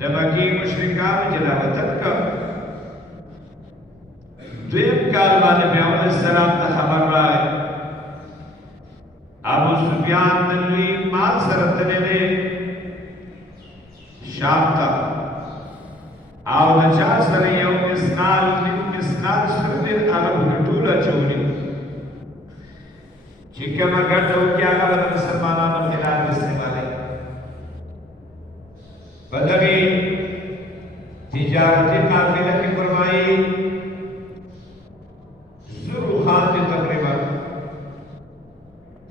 د مکی مشرکان جلاوطن کا دویم کال باندې پیغمبر السلام ته خبر راغی ابو سفیان نبی مال سره تللی شام ته او د چا سره یو مسنال سره دې عرب ټوله چولی چې کومه ګټه وکړي هغه د مسلمانانو خلاف استعمالوي بدغی تجارتی قافلہ کی فرمائی زرو خان تے تقریبا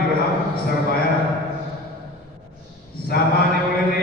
درہم سرمایہ سامان ولنے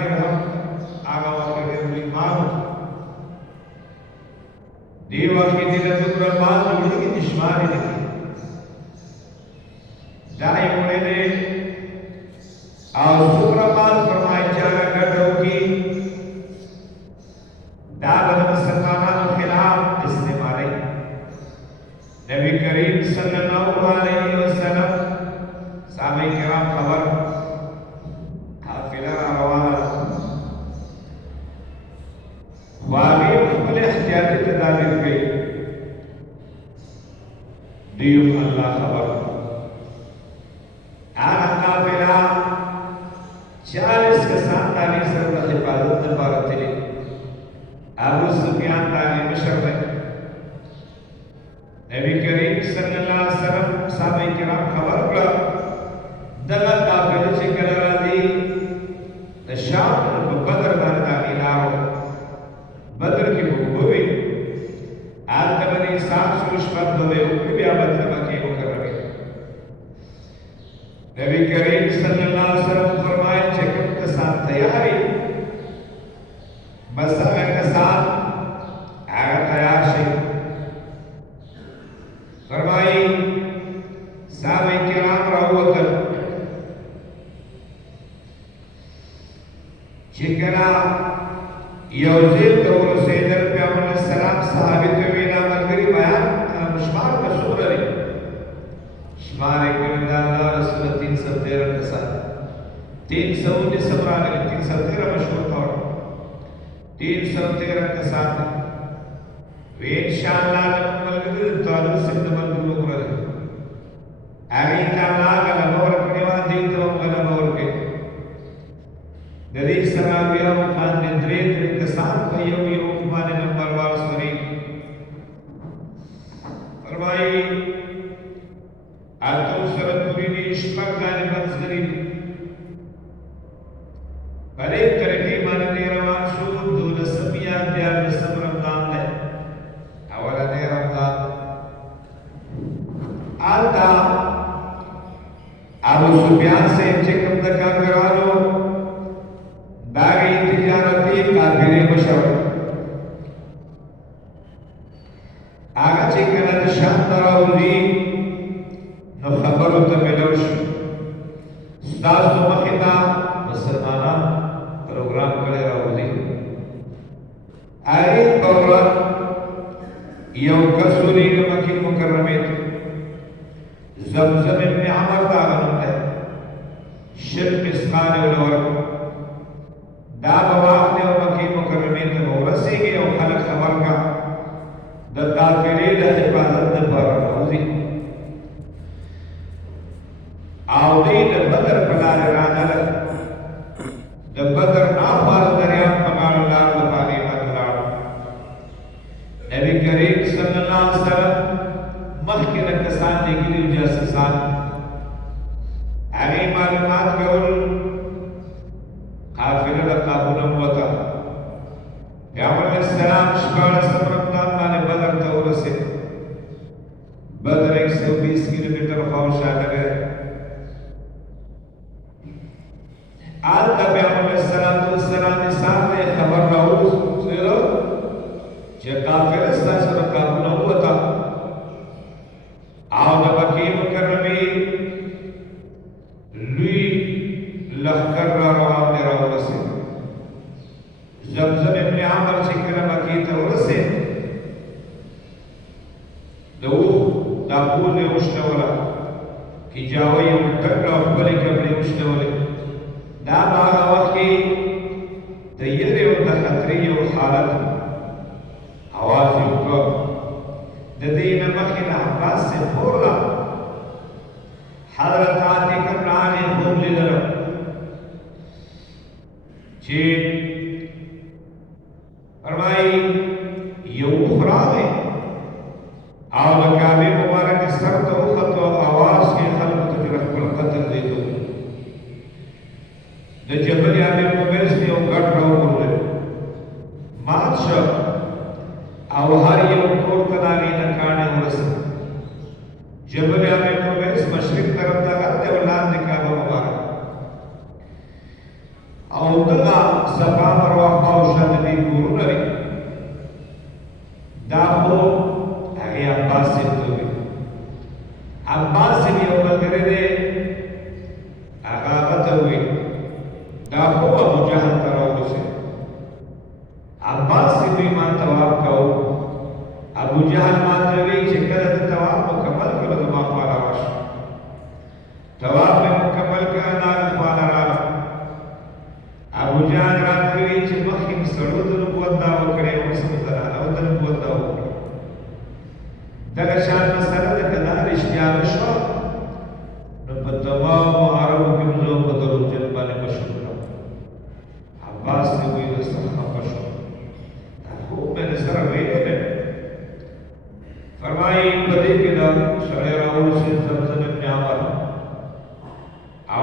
درہم آگا وقت ہوئی مارو دیوا کی دل دکر بات جوڑی کی دشمانی لکی دائی ولنے اور سورہ بات فرمائی چاہا گھٹو کی دعوت مسلمانان خلاف استعمالی نبی کریم صلی اللہ علیہ وسلم صحابہ کرام خبر حافلہ روانا واقعی مقبل احتیاطی تدابیر گئی دیو اللہ خبر آنا قافلہ 40 کسان تعلیم سر حفاظت نپارت تلی ابو سفیان تعلیم مشر میں نبی کریم صلی اللہ علیہ وسلم صحابہ کرام خبر کر دغه قافله چې کله راځي د شام په بدر باندې داخلارو بدر کې وګورئ آلته باندې انسان سوش پر دوی او بیا بدر باندې وکړي نبی کریم صلی اللہ علیہ وسلم فرمائے چې کوم کسان تیاری بس هغه کسان هغه تیار شي فرمایي صحابه کرام راووتل چې کله یو ځای ته ورسېدل پیغمبر السلام صحابه ته وینا ملګري بیان شمار مسؤل لري شمار کې دا رسول 313 کسان 319 سمرا 313 مشهور طور 313 کسان وی انشاءاللہ نمون ملگدر تعلق سند ملگدر اکرد اگین تعالیٰ غلبہ ورکنیوان دیتا ہم غلبہ ورکے دریق سرابیہ مخان ندرے کسان خیو یو اکمان نمبر وارس وری فرمائی آتو سرد پوری شپک دانی منزگری پر ایک طرقی ماننے روان شو دول سبیہ دیار نسب رمضان لے اولا دے رمضان آلتا ابو سفیان سے چکم دکا کرانو داغی تجارتی کافر مشور آگا چکنا دشان تراؤلی نو خبرو تا ملوش ستاز تو مخیطا مسلمانان پروگرام کرے راولی آئین پورا یو کسوری نمکی مکرمیت زمزم ابن عمر داغنم دے شرک اسقان اولور دا بواق دے مکی مکرمیت مورسی گئے او خلق خبر کا دا کافری دا حفاظت دا پر راولی آولی دا بدر پلار رانا د بدر نافال دریاب پغان لار د پانی بدلار نبی کریم صلی اللہ علیہ وسلم مخکې د کسان دیګلی جاسوسان هغه معلومات کول قافله د قابل وتا پیغمبر السلام شپاړس رمضان باندې بدر ته ورسېد بدر 120 کیلومتر خواوشا لګه آلتا پیغمبر السلام سامنے خبر راوز سیلو چه کافر استا سر کافر ہوتا آو دا بکی مکرمی لوی لخکر را روان دے راو رسے زمزم ابن عامر چکر بکی تا ورسے دو دا پول اوشنورا کی جاوی مکر را اخبری کر کرامات کرنان خوب لیدل چی فرمائی یو خراب ہے اور کعبے مبارک سر تو خط و آواز کے خلق تجرب پر قتل دے دو د جبل عامر قبیس نے وہ گھٹ رہو بولے بادشاہ او ہر یو کور تناغی نکانے ورسل جبل عامر قبیس مشرق طرف تا کرتے اولاد نے کعبہ مبارک او دغا صفا مروہ خواوشا دی کورو نری دا خو هغه عباس سے دوی عباس سے یو ملګری دی هغه غته وی دا خو ابو جهل تراوسه عباس سے دوی ما تواب کو ابو جهل ما دوی چې کله تواب مکمل کړو ما خواله واش تواب میں مکمل کړه نه خواله را ابو جهل راځي چې مخکې سړو د نبوت دا وکړي او سمزرا او د نبوت دا وکړي دغه شان مسله د کله رښتیا نشو نو په تمام عربو کې موږ په درو جن باندې مشهور عباس نے وی د صحابه پښو دا خو په سره ویل فرمایي په دې کې دا سره راول سي زمزم ابن عمر او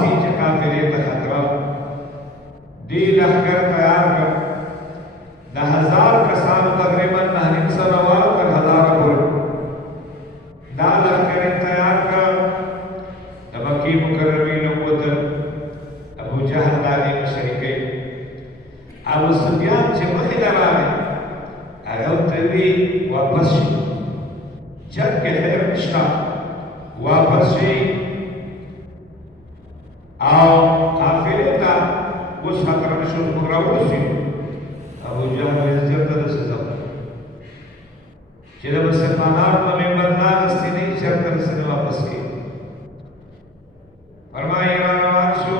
کی چې کافرې ته خطر دی لخر تیار کر دا 1000 کسان تقریبا 900 روان کر 1000 بول دا لخر تیار کر دا مکی مکرمی نبوت ابو جہل داغی مشرکی ابو سفیان چې مخې ته راغی هغه ته وی واپس شي جنگ کې خیر نشته واپس شي او کافرې ته اوس خطر نشو راوړل شي ابو جهل عزت ته سزا چې د مسلمانانو په منبر ناستې نه چرته سره واپس کی فرمایي روان شو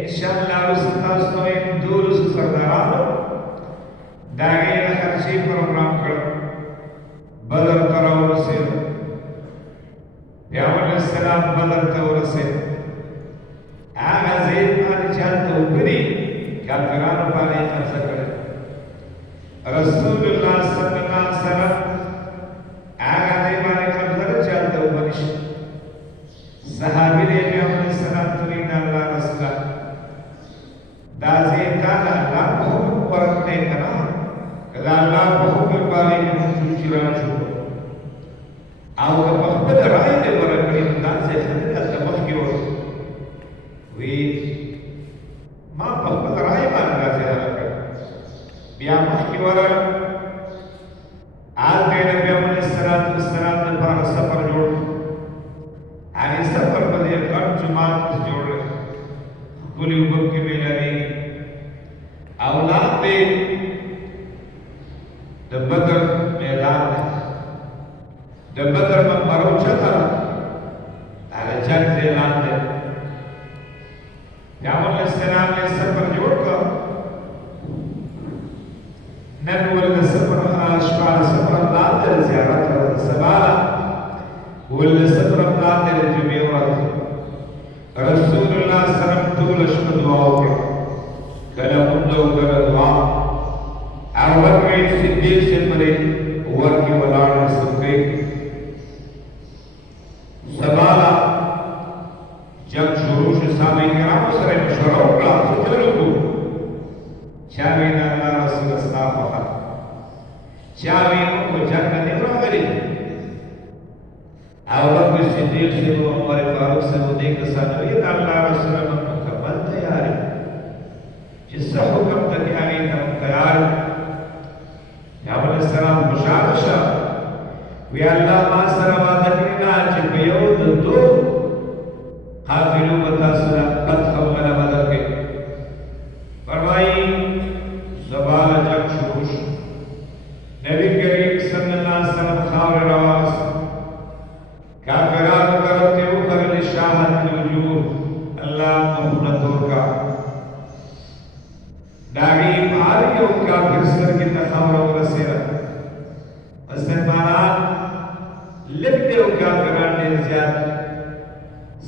ان شاء الله رسول الله دور سردارانو داغه خرچي پروګرام کړ بدر تر ورسېد پیغمبر اسلام بدر ته ورسېد هغه زید باندې چلته وګړي کافرانو باندې خرڅ کړ رسول الله صلی الله علیه وسلم هغه دې باندې قبضه چلته وګړي صحابي دې پیغمبر اسلام ته نه الله رسول دا زید دا الله په ورته کړه کله الله په حکم باندې موږ چیرې شو او په خپل رائے دې ورکړي دا څه خدای ته مخکې وی ما په خپل رائے باندې راځي بیا مخکې ورل آل دې نبی محمد صلی الله علیه وسلم لپاره سفر جوړ هغه سفر په دې ګڼ جماعت جوړ کلی وګ کې ملاري اولاد دې د بدر میدان د بدر مقبره چته هغه جنگ اعلان دی پیغمبر اسلام نے سفر جوڑ کر نبی ولد سفر اشبار سفر امداد در زیارت ورد سبالا ولد سفر امداد در جمعی ورد رسول اللہ سلام طول اشب دعاو کر کلم اندو کر دعا اول میں صدیق سے پرے ورکی ولار سکے سبالا جب شروع سے صحابہ کرام سره مشوره وکړه چې څه چا وینا الله رسول الله فقط چا وینا کو جنت نه راغلي او بکر صدیق سے عمر فاروق سے دې کسانو یې الله رسول الله مکمل تیار چې څه حکم ته هغه ته تیار یا ول السلام مشاشه وی الله ما سره وعده کړی چې په یو د دوه قافلوں متاثرہ فتح وغیرہ بدر کے فرمائی زبان جب شروش نبی کریم صلی اللہ علیہ وسلم خاور رواز کافرات کرتے اخر لشاہت الوجوہ اللہ مخلطور کا داغی ماری اور کافر سر کی تخاور و رسیرہ مسلمانات لکھتے ہو کافران نے زیادہ